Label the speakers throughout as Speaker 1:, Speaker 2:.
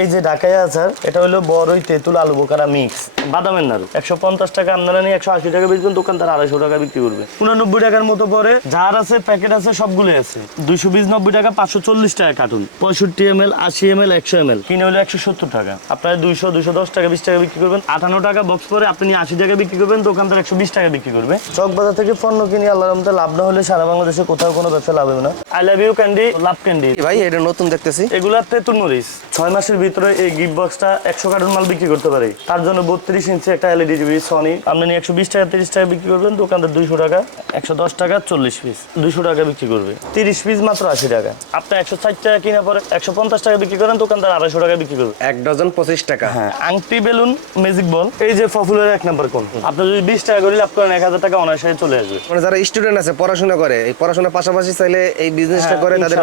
Speaker 1: এই যে ঢাকায় আচার এটা হলো বড়ই তেঁতুল আলু বোকারা মিক্স। বাদামের নাড়ু। একশো পঞ্চাশ টাকা আমদানি একশো আশি টাকা বেচবেন দোকানদার আড়াইশো টাকা বিক্রি করবে। উনানব্বই টাকার মতো পরে যার আছে প্যাকেট আছে সবগুলো আছে। দুইশো বিশ নব্বই টাকা পাঁচশো চল্লিশ টাকা কার্টুন। পঁয়ষট্টি এম এল আশি এম এল একশো এম এল কিনে হলো একশো সত্তর টাকা। আপনার দুইশো দুইশো দশ টাকা বিশ টাকা বিক্রি করবেন। আটান্ন টাকা বক্স পরে আপনি আশি টাকা বিক্রি করবেন দোকান দোকানদার একশো বিশ টাকা বিক্রি করবে। চক বাজার থেকে পণ্য কিনে আল্লাহ রহমতে লাভ না হলে সারা বাংলাদেশে কোথাও কোনো ব্যবসা লাভ হবে না। I love you candy love candy
Speaker 2: ভাই এটা নতুন দেখতেছি।
Speaker 1: এগুলা তেঁতুল মরিচ। ছয় মাসের ভিতরে এই গিফট বক্সটা একশো কার্টুন মাল বিক্রি করতে পারে। তার জন্য বত্রিশ ইঞ্চি একটা এলইডি টিভি সনি আপনি একশো বিশ টাকা তিরিশ টাকা বিক্রি করবেন দোকানদার দুইশো টাকা একশো দশ টাকা চল্লিশ পিস দুইশো টাকা বিক্রি করবে। তিরিশ পিস মাত্র আশি টাকা। আপনি একশো ষাট টাকা কিনা পরে একশো পঞ্চাশ টাকা বিক্রি করেন দোকানদার আড়াইশো টাকা বিক্রি করবে।
Speaker 2: এক ডজন পঁচিশ টাকা।
Speaker 1: হ্যাঁ আংটি বেলুন ম্যাজিক বল এই যে পপুলার এক নাম্বার কোন? আপনি যদি বিশ টাকা করে লাভ করেন এক হাজার টাকা অনায়াসে চলে আসবে।
Speaker 2: মানে যারা স্টুডেন্ট আছে পড়াশোনা করে এই পড়াশোনার পাশাপাশি চাইলে এই বিজনেসটা করে তাদের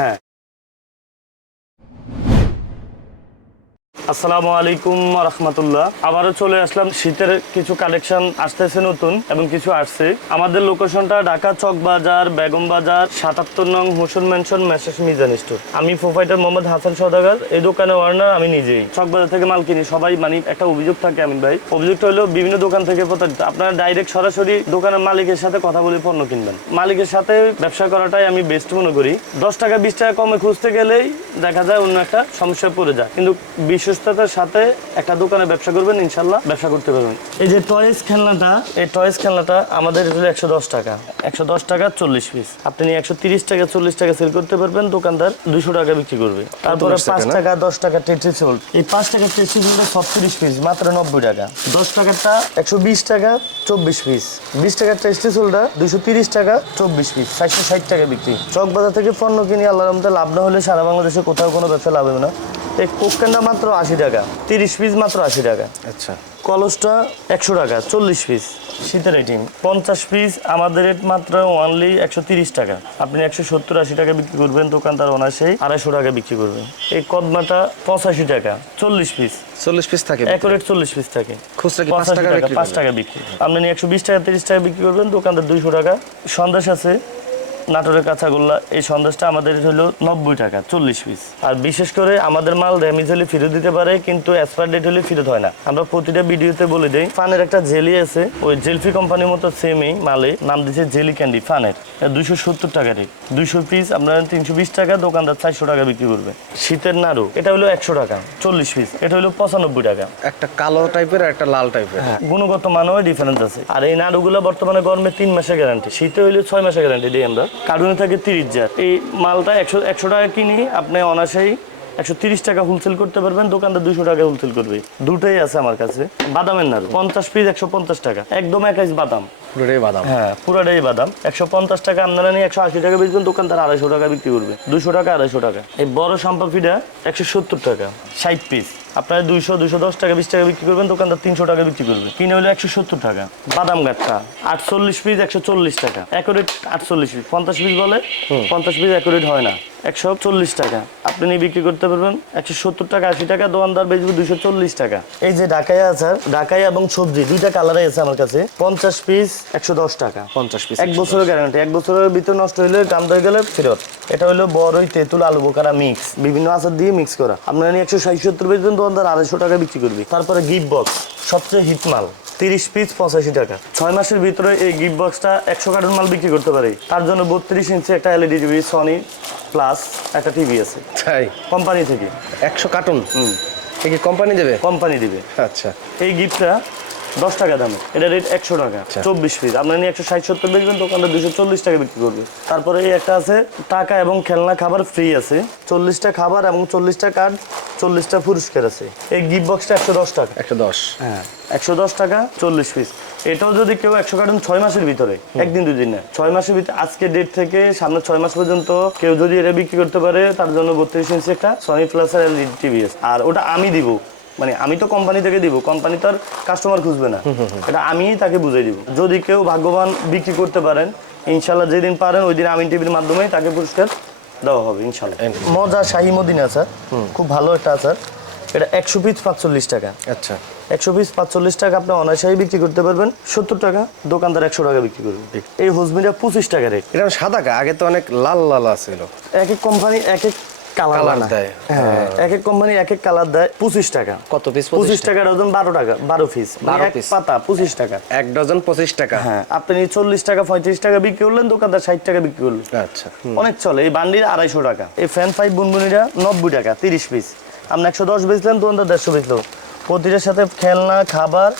Speaker 1: হ্যাঁ। আসসালামু আলাইকুম রহমতুল্লাহ। আবারও চলে আসলাম, শীতের কিছু কালেকশন আসতেছে নতুন এবং কিছু আসছে। আমাদের লোকেশনটা ঢাকা চক বাজার, বেগম বাজার, সাতাত্তর নং Hossain mansion message Mizan store. আমি প্রোভাইডার মোহাম্মদ হাসান সদাগর এই দোকানে ওয়ার্নার, আমি নিজেই। চক বাজার থেকে মাল কিনি, সবাই মানে একটা অভিযোগ থাকে আমিন ভাই। অভিযোগটা হলো, বিভিন্ন দোকান থেকে প্রতারিত। আপনারা ডাইরেক্ট সরাসরি দোকানের মালিকের সাথে কথা বলে পণ্য কিনবেন। মালিকের সাথে ব্যবসা করাটাই আমি বেস্ট মনে করি। দশ টাকা, বিশ টাকা কমে খুঁজতে গেলেই দেখা যায় অন্য একটা সমস্যায় পড়ে যায়। কিন্তু বিশ্বস্ততার সাথে একটা দোকানে ব্যবসা করবেন ইনশাল্লাহ ব্যবসা করতে পারবেন। এই যে টয়েস খেলনাটা? এই টয়েস খেলনাটা আমাদের হলো একশো দশ টাকা। একশো দশ টাকা চল্লিশ পিস আপনি একশো তিরিশ টাকা চল্লিশ টাকা সেল করতে পারবেন দোকানদার দুশো টাকা বিক্রি করবে। তারপরে পাঁচ টাকা দশ টাকা টেট্রিসিবল এই পাঁচ টাকা টেট্রিসিবলটা ছত্রিশ পিস মাত্র নব্বই টাকা। দশ টাকারটা একশো বিশ টাকা চব্বিশ পিস বিশ টাকার টেস্টিসুলটা দুশো তিরিশ টাকা চব্বিশ পিস চারশো ষাট টাকা বিক্রি। চক বাজার থেকে পণ্য কিনে আল্লাহ রহমতে লাভ না হলে সারা বাংলাদেশে কোথাও কোনো ব্যবসা লাভ হবে না। এই কোককেনটা মাত্র আশি টাকা তিরিশ পিস মাত্র আশি টাকা।
Speaker 2: আচ্ছা।
Speaker 1: কলসটা একশো টাকা চল্লিশ পিস শীতের আইটেম পঞ্চাশ পিস আমাদের রেট মাত্র ওয়ানলি একশো তিরিশ টাকা। আপনি একশো সত্তর আশি টাকা বিক্রি করবেন দোকানদার অনায়াসেই আড়াইশো টাকা বিক্রি করবেন। এই কদমাটা পঁচাশি টাকা চল্লিশ পিস
Speaker 2: চল্লিশ পিস থাকে
Speaker 1: একুরেট চল্লিশ পিস থাকে।
Speaker 2: খুচরা পাঁচ টাকা
Speaker 1: পাঁচ টাকা বিক্রি। আপনি একশো বিশ টাকা তিরিশ টাকা বিক্রি করবেন দোকানদার দুইশো টাকা। সন্দেশ আছে নাটোরের কাঁচাগোল্লা এই সন্দেশটা আমাদের হলো নব্বই টাকা চল্লিশ পিস আর বিশেষ করে আমাদের মাল ড্যামেজ হলে ফেরত দিতে পারে কিন্তু এক্সপায়ার ডেট হলে ফেরত হয় না। আমরা প্রতিটা ভিডিওতে বলে দিই ফানের একটা জেলি আছে ওই জেলফি কোম্পানির মতো সেমই মালে নাম দিচ্ছে জেলি ক্যান্ডি ফানের। দুইশো সত্তর টাকা রেট দুইশো পিস আপনারা তিনশো বিশ টাকা দোকানদার চারশো টাকা বিক্রি করবে। শীতের নাড়ু এটা হলো একশো টাকা চল্লিশ পিস এটা হলো পঁচানব্বই টাকা।
Speaker 2: একটা কালো টাইপের আর একটা লাল টাইপের
Speaker 1: গুণগত মানও ডিফারেন্স আছে। আর এই নাড়ুগুলো বর্তমানে গরমে তিন মাসের গ্যারান্টি শীতে হইলে ছয় মাসের গ্যারান্টি দিই আমরা। কার্টুনে থাকে তিরিশ হাজার এই মালটা একশো একশো টাকা কিনি, আপনি অনাসাই একশো তিরিশ টাকা হোলসেল করতে পারবেন, দোকানদার দুশো টাকা হোলসেল করবে। দুটাই আছে আমার কাছে। বাদামের নাড়ু, পঞ্চাশ পিস একশো পঞ্চাশ টাকা। একদম একাইশ বাদাম।
Speaker 2: পুরোটাই বাদাম।
Speaker 1: হ্যাঁ পুরাটাই বাদাম। একশো পঞ্চাশ টাকা আমদানি একশো আশি টাকা বেচবেন দোকানদার আড়াইশো টাকা বিক্রি করবে। দুশো টাকা আড়াইশো টাকা। এই বড় সম্পা একশো সত্তর টাকা ষাট পিস আপনার দুইশো দুইশো দশ টাকা বিশ টাকা বিক্রি করবেন দোকানদার তিনশো টাকা বিক্রি করবে। কিনে হলো একশো সত্তর টাকা। বাদাম গাঠটা আটচল্লিশ পিস একশো চল্লিশ টাকা। অ্যাকুরেট আটচল্লিশ পিস পঞ্চাশ পিস বলে পঞ্চাশ পিস অ্যাকুরেট হয় না। একশো চল্লিশ টাকা। আপনি নিয়ে বিক্রি করতে পারবেন একশো সত্তর টাকা আশি টাকা দোকানদার বেচবে দুশো চল্লিশ টাকা। এই যে ঢাকায় আচার ঢাকায় এবং সবজি দুইটা কালারে আছে আমার কাছে। পঞ্চাশ পিস একশো দশ টাকা।
Speaker 2: পঞ্চাশ পিস
Speaker 1: এক বছরের গ্যারান্টি এক বছরের ভিতর নষ্ট হইলে দাম হয়ে গেলে ফেরত। এটা হলো বড়ই তেঁতুল আলু বোকারা মিক্স বিভিন্ন আচার দিয়ে মিক্স করা। আপনার নিয়ে একশো ষাট সত্তর বেচবেন দোকানদার আড়াইশো টাকা বিক্রি করবি। তারপরে গিফট বক্স সবচেয়ে হিট মাল তিরিশ পিস পঁচাশি টাকা। ছয় মাসের ভিতরে এই গিফট বক্সটা একশো কার্টুন মাল বিক্রি করতে পারি। তার জন্য বত্রিশ ইঞ্চি একটা এলইডি টিভি সনি প্লাস একটা টিভি আছে।
Speaker 2: তাই?
Speaker 1: কোম্পানি থেকে।
Speaker 2: একশো কার্টুন
Speaker 1: হুম।
Speaker 2: কি কোম্পানি দেবে?
Speaker 1: কোম্পানি দিবে।
Speaker 2: আচ্ছা।
Speaker 1: এই গিফটটা দশ টাকা দামে। এটা রেট একশো টাকা চব্বিশ পিস আপনার নিয়ে একশো ষাট সত্তর বেচবেন দোকানটা দুশো চল্লিশ টাকা বিক্রি করবে। তারপরে এই একটা আছে টাকা এবং খেলনা খাবার ফ্রি আছে। চল্লিশটা খাবার এবং চল্লিশটা কার্ড চল্লিশটা পুরস্কার আছে। এই গিফট বক্সটা একশো দশ টাকা।
Speaker 2: একশো দশ।
Speaker 1: হ্যাঁ একশো দশ টাকা চল্লিশ পিস এটাও যদি কেউ একশো কার্টুন ছয় মাসের ভিতরে একদিন দুই দিন। না ছয় মাসের ভিতরে আজকে ডেট থেকে সামনে ছয় মাস পর্যন্ত কেউ যদি এটা বিক্রি করতে পারে তার জন্য বত্রিশ ইঞ্চি একটা সনি প্লাসের এলইডি টিভি আর ওটা আমি দিব। মানে আমি তো কোম্পানি থেকে দিব কোম্পানি তো আর কাস্টমার খুঁজবে না। এটা আমিই তাকে বুঝিয়ে দিব। যদি কেউ ভাগ্যবান বিক্রি করতে পারেন ইনশাল্লাহ যেদিন পারেন ওই দিন আমিন টিভির মাধ্যমে তাকে পুরস্কার দেওয়া হবে ইনশাল্লাহ। মজা শাহি মদিনা স্যার। খুব ভালো একটা আচার। এটা একশো পিস পাঁচচল্লিশ টাকা।
Speaker 2: আচ্ছা।
Speaker 1: একশো পিস পাঁচচল্লিশ টাকা আপনি অনায়াসেই বিক্রি করতে পারবেন। সত্তর টাকা দোকানদার একশো টাকা বিক্রি করবে। এই হোসমিটা পঁচিশ টাকা রেট।
Speaker 2: এটা সাদা কা? আগে তো অনেক লাল লাল আছিল।
Speaker 1: এক এক কোম্পানি এক এক কালার
Speaker 2: দেয়।
Speaker 1: হ্যাঁ এক এক কোম্পানি এক এক কালার দেয়। পঁচিশ টাকা।
Speaker 2: কত পিস
Speaker 1: পঁচিশ টাকা? ডজন বারো টাকা বারো পিস
Speaker 2: 12
Speaker 1: এক
Speaker 2: piece।
Speaker 1: পাতা পঁচিশ টাকা।
Speaker 2: এক ডজন পঁচিশ টাকা।
Speaker 1: হ্যাঁ আপনি চল্লিশ টাকা পঁয়ত্রিশ টাকা বিক্রি করলেন দোকানদার ষাট টাকা বিক্রি করলেন
Speaker 2: আচ্ছা।
Speaker 1: অনেক চলে। এই বান্ডির আড়াইশো টাকা। এই ফ্যান ফাইভ বুনবুনিটা নব্বই টাকা তিরিশ পিস আপনি একশো দশ বেচলেন দোকানদার দেড়শো বেচলো। প্রতিটার সাথে খেলনা খাবার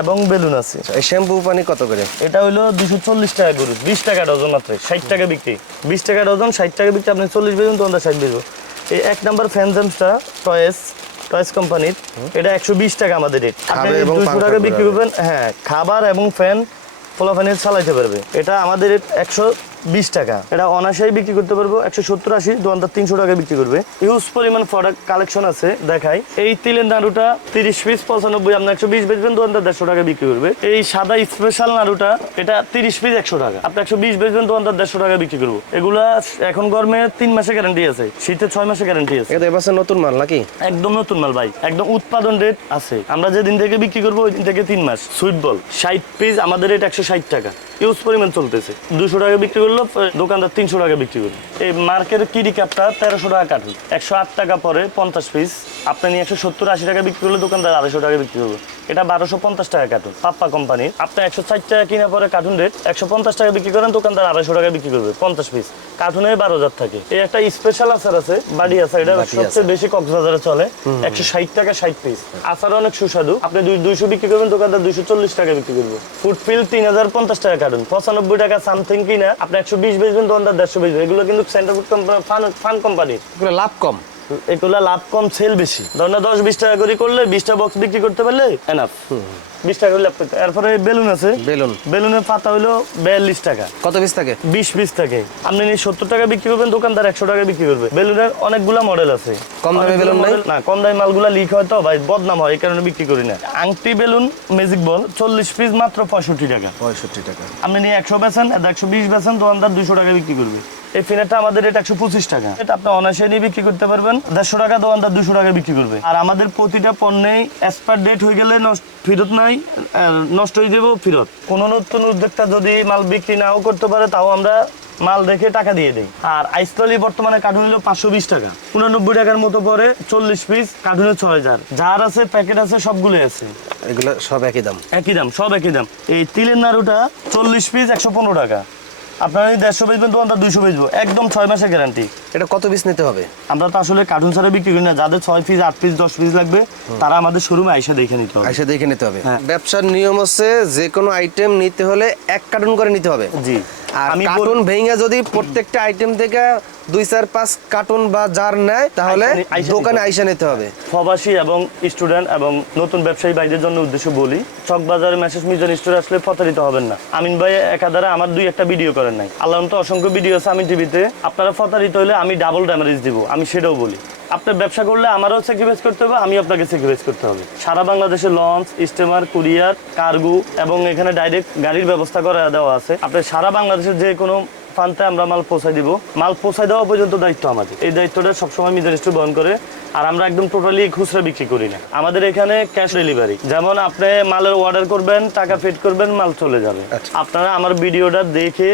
Speaker 1: এবং বেলুন আছে।
Speaker 2: এই শ্যাম্পু পানি কত করে?
Speaker 1: এটা হইল দুশো চল্লিশ টাকা গরু। বিশ টাকা ডজন মাত্র ষাট টাকা বিক্রি। বিশ টাকা ডজন ষাট টাকা বিক্রি আপনি চল্লিশ বেচবেন দোকানদার ষাট বেচবো। এই এক নাম্বার ফ্যান জেমসটা টয়েস টয়েস কোম্পানির। এটা একশো বিশ টাকা আমাদের রেট আপনি দুশো টাকা বিক্রি করবেন হ্যাঁ খাবার এবং ফ্যান ফোলা ফ্যানের চালাইতে পারবে। এটা আমাদের রেট একশো বিশ টাকা। এটা অনাশাই বিক্রি করতে পারব একশো সত্তর আশি দোকানদার তিনশো টাকা বিক্রি করবে। হিউজ পরিমাণ প্রোডাক্ট কালেকশন আছে দেখাই। এই তিলের নাড়ুটা তিরিশ পিস পঁচানব্বই আপনি একশো বিশ বেচবেন দোকানদার দেড়শো টাকা বিক্রি করবে। এই সাদা স্পেশাল নাড়ুটা এটা তিরিশ পিস একশো টাকা। আপনি একশো বিশ বেচবেন দোকানদার দেড়শো টাকা বিক্রি করব। এগুলা এখন গরমে তিন মাসে গ্যারান্টি আছে শীতে ছয় মাসে গ্যারান্টি আছে।
Speaker 2: এটা এবছর নতুন মাল নাকি?
Speaker 1: একদম নতুন মাল ভাই একদম উৎপাদন রেট আছে। আমরা যেদিন থেকে বিক্রি করব ওই দিন থেকে তিন মাস। সুইট বল ষাট পিস আমাদের রেট একশো ষাট টাকা। ইউজ পরিমাণ চলতেছে। দুশো টাকা বিক্রি করল আহ, দোকানদার তিনশো টাকা বিক্রি করবে এই মার্কের কিডি কাপটা তেরোশো টাকা কাটুন একশো আট টাকা পরে পঞ্চাশ পিস আপনি একশো সত্তর আশি টাকা বিক্রি করলে দোকানদার আড়াইশো টাকা বিক্রি করবে। এটা বারোশো পঞ্চাশ টাকা কার্টুন পাপ্পা কোম্পানির। আপনি একশো ষাট টাকা কিনা পরে কার্টুন রেট একশো পঞ্চাশ টাকা বিক্রি করেন দোকানদার আড়াইশো টাকা বিক্রি করবে পঞ্চাশ পিস কার্টুনে বারো হাজার থাকে। এই একটা স্পেশাল আচার আছে বাড়ি আছে এটা সবচেয়ে বেশি কক্সবাজারে চলে। একশো ষাট টাকা ষাট পিস আচার অনেক সুস্বাদু। আপনি দুই দুইশো বিক্রি করবেন দোকানদার দুইশো চল্লিশ টাকা বিক্রি করবে। ফুডফিল তিন হাজার পঞ্চাশ টাকা কার্টুন পঁচানব্বই টাকা সামথিং কিনা আপনি একশো বিশ বেচবেন তার দেড়শো বেচবেন এগুলো কিন্তু centre food company fun fun
Speaker 2: লাভ কম।
Speaker 1: এগুলো লাভ কম সেল বেশি। ধরেন দশ বিশ টাকা করে করলে বিশটা বক্স বিক্রি করতে পারলে এনাফ বিশ টাকা করে লাভ করতে এরপরে বেলুন আছে।
Speaker 2: বেলুন।
Speaker 1: বেলুনের পাতা হলো বিয়াল্লিশ টাকা।
Speaker 2: কত পিস থাকে?
Speaker 1: বিশ পিস থাকে। আপনি সত্তর টাকা বিক্রি করবেন দোকানদার একশো টাকা বিক্রি করবে। বেলুনের অনেকগুলা মডেল আছে।
Speaker 2: কম দামে বেলুন নাই?
Speaker 1: না কম দামি মালগুলা লিক হয় তো ভাই বদনাম হয় এই কারণে বিক্রি করি না। আংটি বেলুন ম্যাজিক বল চল্লিশ পিস মাত্র পঁয়ষট্টি টাকা।
Speaker 2: পঁয়ষট্টি টাকা।
Speaker 1: আপনি নিয়ে একশো বেছেন একশো বিশ বেছেন দোকানদার দুশো টাকা বিক্রি করবে। এই ফিনারটা আমাদের রেট একশো পঁচিশ টাকা। এটা আপনি অনায়াসে নিয়ে বিক্রি করতে পারবেন। দেড়শো টাকা দোকানদার দুশো টাকা বিক্রি করবে। আর আমাদের প্রতিটা পণ্যেই এক্সপায়ার ডেট হয়ে গেলে ফেরত নাই নষ্ট হয়ে যাব ফেরত। কোনো নতুন উদ্যোক্তা যদি মাল বিক্রি নাও করতে পারে তাও আমরা মাল রেখে টাকা দিয়ে দিই। আর আইসতলি বর্তমানে কার্টুন হলো পাঁচশো বিশ টাকা। উনানব্বই টাকার মতো পরে চল্লিশ পিস কার্টুনে ছয় হাজার। যার আছে প্যাকেট আছে সবগুলোই আছে।
Speaker 2: এগুলো সব একই দাম।
Speaker 1: একই দাম সব একই দাম। এই তিলের নাড়ুটা চল্লিশ পিস একশো পনেরো টাকা। আপনারা যদি দেড়শো বেচবেন দোকানটা দুইশো বেচবো। একদম ছয় মাসের গ্যারান্টি
Speaker 2: এটা কত পিস নিতে হবে?
Speaker 1: আমরা তো আসলে কার্টুন ছাড়া বিক্রি করি না। যাদের ছয় পিস আট পিস দশ পিস লাগবে তারা আমাদের শোরুমে আইসা দেখে নিতে হবে।
Speaker 2: আইসা দেখে নিতে হবে।
Speaker 1: হ্যাঁ।
Speaker 2: ব্যবসার নিয়ম হচ্ছে যে কোনো আইটেম নিতে হলে এক কার্টুন করে নিতে হবে।
Speaker 1: জি।
Speaker 2: আর
Speaker 1: আমি
Speaker 2: কার্টুন ভেঙে যদি প্রত্যেকটা আইটেম থেকে দুই চার পাঁচ কার্টুন বা জার নেয় তাহলে দোকানে আইসা নিতে হবে।
Speaker 1: প্রবাসী এবং স্টুডেন্ট এবং নতুন ব্যবসায়ী ভাইদের জন্য উদ্দেশ্য বলি চকবাজারে মেসেজ মিজন স্টোরে আসলে প্রতারিত হবেন না। আমিন ভাই একাধারে আমার দুই একটা ভিডিও করেন নাই। আল্লাহ তো অসংখ্য ভিডিও আছে আমি টিভিতে আপনারা প্রতারিত হলে আমি ডাবল ড্যামারেজ দিব আমি সেটাও বলি। আপনার ব্যবসা করলে আমারও স্যাক্রিফাইস করতে হবে আমি আপনাকে স্যাক্রিফাইস করতে হবে। সারা বাংলাদেশে লঞ্চ স্টিমার কুরিয়ার কার্গো এবং এখানে ডাইরেক্ট গাড়ির ব্যবস্থা করে দেওয়া আছে। আপনি সারা বাংলাদেশের যে কোনো ফান্তে আমরা মাল পৌঁছাই দিব। মাল পৌঁছাই দেওয়া পর্যন্ত দায়িত্ব আমাদের। এই দায়িত্বটা সবসময় মিজান স্টোর বহন করে আর আমরা একদম টোটালি খুচরা বিক্রি করি না। আমাদের এখানে ক্যাশ ডেলিভারি যেমন আপনি মালের অর্ডার করবেন টাকা পেড করবেন মাল চলে যাবে।
Speaker 2: আচ্ছা।
Speaker 1: আপনারা আমার ভিডিওটা দেখে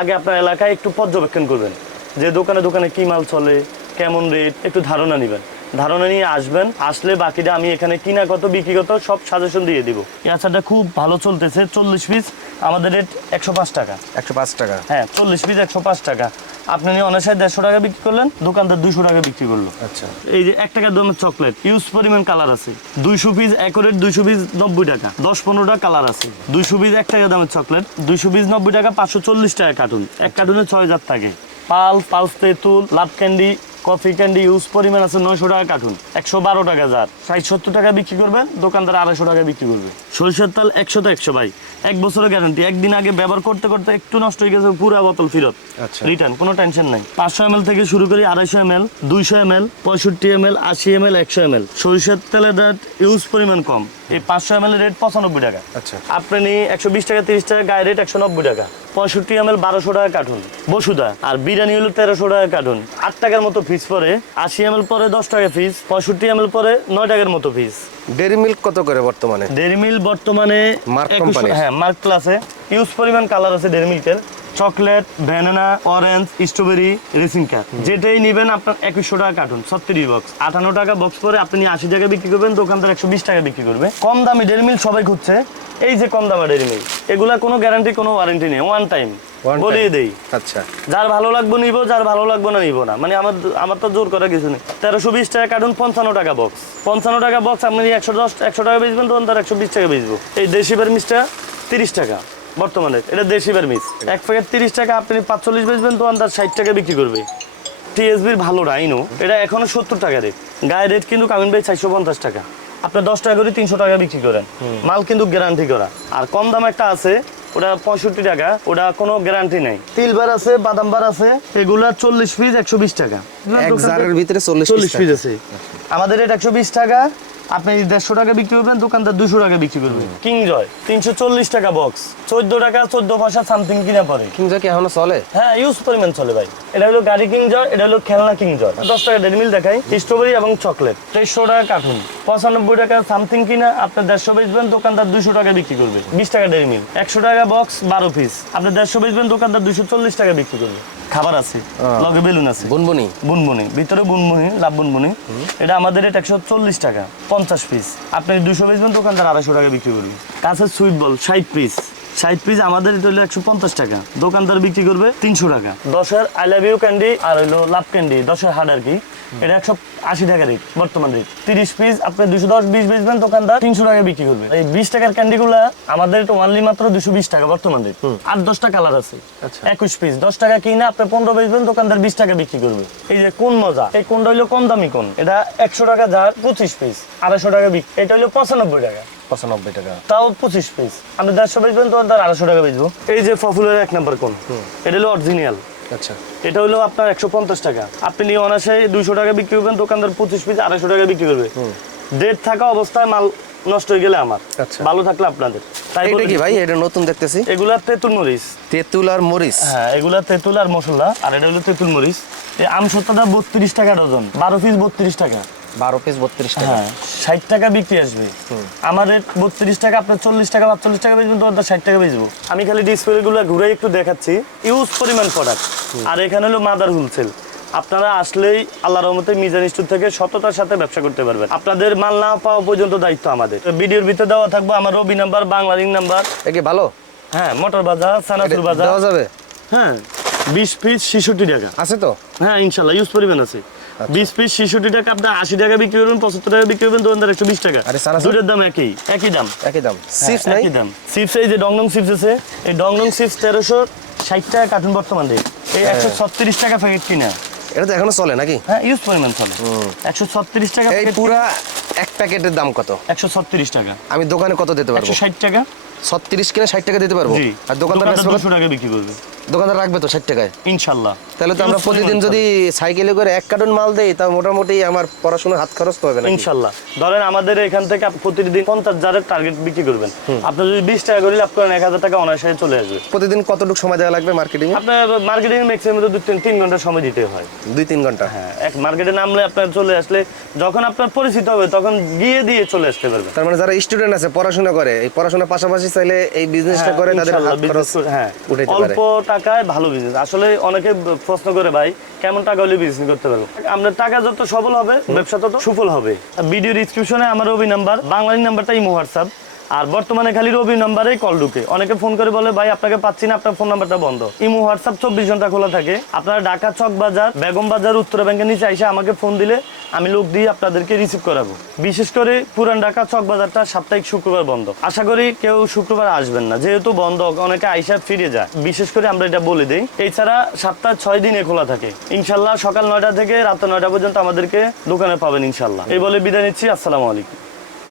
Speaker 1: আগে আপনার এলাকায় একটু পর্যবেক্ষণ করবেন। যে দোকানে দোকানে কি মাল চলে কেমন রেট একটু ধারণা নেবেন। ধারণা নিয়ে আসবেন আসলে বাকিটা আমি এখানে কিনা কত বিক্রি কত সব সাজেশন দিয়ে দিব। এই আচারটা খুব ভালো চলতেছে চল্লিশ পিস আমাদের রেট একশো পাঁচ টাকা।
Speaker 2: একশো পাঁচ টাকা।
Speaker 1: হ্যাঁ চল্লিশ পিস একশো পাঁচ টাকা। আপনি অনেক দেড়শো টাকা বিক্রি করলেন দোকানদার দুশো টাকা বিক্রি করল।
Speaker 2: আচ্ছা।
Speaker 1: এই যে এক টাকার দামের চকলেট ইউজ পরিমাণ কালার আছে। দুইশো পিস একরেট দুইশো পিস নব্বই টাকা। দশ পনেরোটা কালার আছে। দুইশো পিস এক টাকা দামের চকলেট দুইশো পিস নব্বই টাকা পাঁচশো চল্লিশ টাকা কার্টুন এক কার্টুনে ছয় হাজার থাকে। পাল পালস তেঁতুল love candy coffee candy use পরিমাণ আছে নয়শো টাকা কার্টুন। একশো বারো টাকা যার ষাট সত্তর টাকা বিক্রি করবেন দোকানদার আড়াইশো টাকা বিক্রি করবে। সরিষার তেল একশো তো একশো ভাই। এক বছরের গ্যারান্টি একদিন আগে ব্যবহার করতে করতে একটু নষ্ট হয়ে গেছে পুরা বোতল ফেরত।
Speaker 2: আচ্ছা।
Speaker 1: রিটার্ন কোনো টেনশন নাই। পাঁচশো এম থেকে শুরু করি আড়াইশো এম এল দুইশো এম এল পঁয়ষট্টি এম এল আশি এম এল একশো এম এল সরিষার তেলের ইউজ পরিমাণ কম। এই পাঁচশো এম এল রেট পঁচানব্বই টাকা।
Speaker 2: আচ্ছা।
Speaker 1: আপনি একশো বিশ টাকা তিরিশ টাকা গায়ে রেট একশো নব্বই টাকা। পঁয়ষট্টি এম এল বারোশো টাকা কার্টুন বসুদা আর বিরিয়ানি হলো তেরোশো টাকা কার্টুন। আট টাকার মতো ফিস পরে আশি এম এল পরে দশ টাকা ফিস পঁয়ষট্টি এম এল পরে নয় টাকার মতো ফিস
Speaker 2: ডেরি মিল্ক কত করে বর্তমানে?
Speaker 1: ডেরি মিল বর্তমানে 2100 হ্যাঁ মার্ক ক্লাসে ইউজ পরিমাণ কালার আছে dairy মিল্কের chocolate banana orange strawberry racing cup. যেটাই নেবেন আপনার একুশশো টাকা কার্টুন ছত্রিশ বক্স আটান্ন টাকা বক্স পরে আপনি আশি টাকা বিক্রি করবেন দোকানদার একশো বিশ টাকা বিক্রি করবে। কম দামি ডেরি মিল সবাই খুঁজছে। এই যে কম দামে ডেরি মিল এগুলা কোনো গ্যারান্টি কোনো ওয়ারেন্টি নেই। One time. বলিয়ে দেই।
Speaker 2: আচ্ছা।
Speaker 1: যার ভালো লাগবে নিব যার ভালো লাগবে না নিব না। মানে আমার আমার তো জোর করা কিছু নেই। তেরোশো বিশ টাকা কার্টুন পঞ্চান্ন টাকা বক্স পঞ্চান্ন টাকা বক্স আপনি একশো দশ একশো টাকা বেচবেন তখন তার একশো বিশ টাকা বেচবো। এই দেশি বার্মিসটা তিরিশ টাকা। বর্তমানে এটা দেশি বার্মিস এক প্যাকেট তিরিশ টাকা আপনি পাঁচচল্লিশ বেচবেন তখন তার ষাট টাকা বিক্রি করবে। টিএসবির ভালো রাইনো এটা এখনও সত্তর টাকা রেট। গায়ে রেট কিন্তু কামিন ভাই চারশো পঞ্চাশ টাকা। আপনি দশ টাকা করে তিনশো টাকা বিক্রি করেন। মাল কিন্তু গ্যারান্টি করা। আর কম দাম একটা আছে ওটা পঁয়ষট্টি টাকা ওটা কোনো গ্যারান্টি নেই। তিলবার আছে বাদাম বার আছে এগুলা চল্লিশ পিস একশো বিশ টাকা।
Speaker 2: ভিতরে চল্লিশ পিস
Speaker 1: আছে। আমাদের রেট একশো বিশ টাকা আপনি দেড়শো টাকা বিক্রি করবেন দোকানদার দুশো টাকা বিক্রি করবেন কিং জয় তিনশো চল্লিশ টাকা বক্স চোদ্দ টাকা চোদ্দ পয়সা সামথিং কিনা পরে
Speaker 2: কিংজা কি এখনও চলে?
Speaker 1: হ্যাঁ ইউজ পরিমাণ চলে ভাই। এটা হলো গাড়ি কিং জয় এটা হলো খেলনা কিং জয় দশ টাকা ডেরি মিল দেখাই স্ট্রবেরি এবং চকলেট তেইশশো টাকা কার্টুন পঁচানব্বই টাকা সামথিং কিনা আপনার দেড়শো বেচবেন দোকানদার দুশো টাকা বিক্রি করবে। বিশ টাকা ডেরি মিল একশো টাকা বক্স বারো পিস আপনি দেড়শো বেচবেন দোকানদার দুশো চল্লিশ টাকা বিক্রি করবে। খাবার আছে লগে বেলুন আছে।
Speaker 2: বুনবুনি?
Speaker 1: বুনবুনি ভিতরে বুনবুনি লাভ বুনবুনি। এটা আমাদের এটা একশো চল্লিশ টাকা পঞ্চাশ পিস আপনি দুশো পিস দোকানদার আড়াইশো টাকা বিক্রি করবেন কাছে সুইট বল ষাট পিস ষাট পিস আমাদের এটা হলো একশো পঞ্চাশ টাকা। দোকানদার বিক্রি করবে তিনশো টাকা। দশের আই লাভ ইউ ক্যান্ডি আর হলো লাভ ক্যান্ডি দশের হার্ড আর কি। এটা একশো আশি টাকা রেট বর্তমান রেট তিরিশ পিস আপনি দুশো দশ বিশ বেচবেন দোকানদার তিনশো টাকা বিক্রি করবে। এই বিশ টাকার ক্যান্ডি গুলা আমাদের ওনলি মাত্র দুশো বিশ টাকা বর্তমান রেট আট দশটা কালার আছে।
Speaker 2: আচ্ছা।
Speaker 1: একুশ পিস দশ টাকা কিনে আপনি পনেরো বেচবেন দোকানদার বিশ টাকা বিক্রি করবে। এই যে কোন মজা এই কোনটা হইল কম দামি কোন? এটা একশো টাকা যার পঁচিশ পিস আড়াইশো টাকা বিক্রি। এটা হলো পঁচানব্বই টাকা।
Speaker 2: পঁচানব্বই টাকা।
Speaker 1: তাও পঁচিশ পিস আপনি দেড়শো বেচবেন তখন তার আড়াইশো টাকা বেচবো। এই যে পপুলার এক নাম্বার কোন? এটা হলো অরিজিনাল
Speaker 2: আচ্ছা।
Speaker 1: এটা হলো আপনার একশো পঞ্চাশ টাকা। আপনি অনাসে দুইশো টাকা বিক্রি করবেন দোকানদার পঁচিশ পিস আড়াইশো টাকা বিক্রি করবে। ডেট থাকা অবস্থায় মাল নষ্ট হয়ে গেলে আমার।
Speaker 2: আচ্ছা।
Speaker 1: ভালো থাকলে আপনাদের। তাই
Speaker 2: এটা
Speaker 1: বলে
Speaker 2: কি ভাই? এটা নতুন দেখতেছি।
Speaker 1: এগুলা তেঁতুল মরিচ।
Speaker 2: তেঁতুল আর মরিচ।
Speaker 1: হ্যাঁ এগুলা তেঁতুল আর মশলা। আর এটা হলো তেঁতুল মরিচ। এই আম সত্তাটা বত্রিশ টাকা ডজন। বারো পিস বত্রিশ টাকা।
Speaker 2: বারো পিস বত্রিশ টাকা।
Speaker 1: হ্যাঁ ষাট টাকা বিক্রি আসবে। আমার রেট বত্রিশ টাকা আপনার চল্লিশ টাকা পাঁচচল্লিশ টাকা বেচবেন তোমার ষাট টাকা বেচবো। আমি খালি ডিসপ্লে গুলো ঘুরে একটু দেখাচ্ছি। ইউজ পরিমাণ প্রোডাক্ট আর এখানে হলো মাদার হুলসেল আপনারা আসলেই আল্লাহ রহমতে মিজান স্টোর থেকে সততার সাথে ব্যবসা করতে পারবেন। আপনাদের মাল না পাওয়া পর্যন্ত দায়িত্ব আমাদের। ভিডিওর ভিতরে দেওয়া থাকব আমার Robi number Bangla ring number.
Speaker 2: কি ভালো?
Speaker 1: হ্যাঁ মোটর বাজার সানাসুর বাজার
Speaker 2: দেওয়া যাবে?
Speaker 1: হ্যাঁ বিশ পিস ছেষট্টি টাকা।
Speaker 2: আছে তো?
Speaker 1: হ্যাঁ ইনশাল্লাহ ইউজ পরিমাণ আছে। বিশ পিস ছেষট্টি টাকা আপনি আশি টাকা বিক্রি করবেন পঁচাত্তর টাকা বিক্রি করবেন দোকানদার একশো বিশ টাকা।
Speaker 2: আরে সানাসুর?
Speaker 1: দুটোর দাম একই একই দাম।
Speaker 2: একই দাম।
Speaker 1: হ্যাঁ,
Speaker 2: চিপস নাই?
Speaker 1: একই দাম। চিপস এই যে ডংডং চিপস আছে এই ডংডং চিপস তেরোশো ষাট টাকা কার্টুন বর্তমান রেট এই একশো ছত্রিশ টাকা প্যাকেট কিনা।
Speaker 2: এটা তো এখনও চলে নাকি?
Speaker 1: হ্যাঁ ইউজ পরিমাণ চলে। একশো ছত্রিশ টাকা
Speaker 2: এই পুরা এক প্যাকেটের দাম কত?
Speaker 1: একশো ছত্রিশ টাকা।
Speaker 2: আমি দোকানে কত দিতে পারব?
Speaker 1: একশো ষাট টাকা।
Speaker 2: ছত্রিশ কিনে ষাট টাকা দিতে পারব। আর দোকানদার?
Speaker 1: দুশো টাকা বিক্রি করবে।
Speaker 2: দোকানদার রাখবে তো ষাট টাকায়?
Speaker 1: ইনশাল্লাহ।
Speaker 2: তাহলে তো আমরা প্রতিদিন যদি সাইকেলে করে এক কার্টন মাল দেই তা মোটামুটি আমার পড়াশোনার হাত খরচ তো হবে না
Speaker 1: ইনশাল্লাহ। ধরেন আমাদের এখান থেকে প্রতিদিন পঞ্চাশ হাজারের টার্গেট বিক্রি করবেন। আপনি যদি বিশ টাকা করে লাভ করেন এক হাজার টাকা অনায়াসে চলে আসবে।
Speaker 2: প্রতিদিন কতটুকু সময় দেওয়া লাগবে মার্কেটিং
Speaker 1: আপনার মার্কেটিং ম্যাক্সিমাম দু তিন তিন ঘণ্টা সময় দিতে হয়।
Speaker 2: দুই তিন ঘণ্টা।
Speaker 1: হ্যাঁ এক মার্কেটে নামলে আপনার চলে আসলে যখন আপনার পরিচিত হবে তখন গিয়ে দিয়ে চলে আসতে পারবেন
Speaker 2: তার মানে যারা স্টুডেন্ট আছে পড়াশোনা করে এই পড়াশোনার পাশাপাশি চাইলে এই বিজনেসটা করে তাদের
Speaker 1: হ্যাঁ। অল্প টাকায় ভালো বিজনেস আসলে অনেকে প্রশ্ন করে ভাই কেমন টাকা হলে বিজনেস করতে পারব? আপনার টাকা যত সফল হবে ব্যবসা তত সুফল হবে। ভিডিও ডিসক্রিপশনে আমার রবি নাম্বার বাংলা নাম্বারটা ইমো হোয়াটসঅ্যাপ আর বর্তমানে খালি রবি নাম্বারেই কল ঢুকে। অনেকে ফোন করে বলে, ভাই, আপনাকে পাচ্ছি না, আপনার ফোন নাম্বারটা বন্ধ। ইমো, হোয়াটসঅ্যাপ চব্বিশ ঘণ্টা খোলা থাকে। আপনারা ঢাকা চক বাজার, বেগম বাজার, উত্তরা ব্যাংকের নিচে এসে আমাকে ফোন দিলে আমি লোক দিয়ে আপনাদেরকে রিসিভ করাবো। বিশেষ করে পুরান ঢাকা চক বাজারটা সাপ্তাহিক শুক্রবার বন্ধ। আশা করি কেউ শুক্রবার আসবেন না, যেহেতু বন্ধ, অনেকে আইসা ফিরে যায়। বিশেষ করে আমরা এটা বলে দিই, এছাড়া সপ্তাহ ছয় দিনে খোলা থাকে। ইনশাল্লাহ সকাল নয়টা থেকে রাত নয়টা পর্যন্ত আমাদেরকে দোকানে পাবেন ইনশাল্লাহ। এই বলে বিদায় নিচ্ছি, আসসালামু আলাইকুম।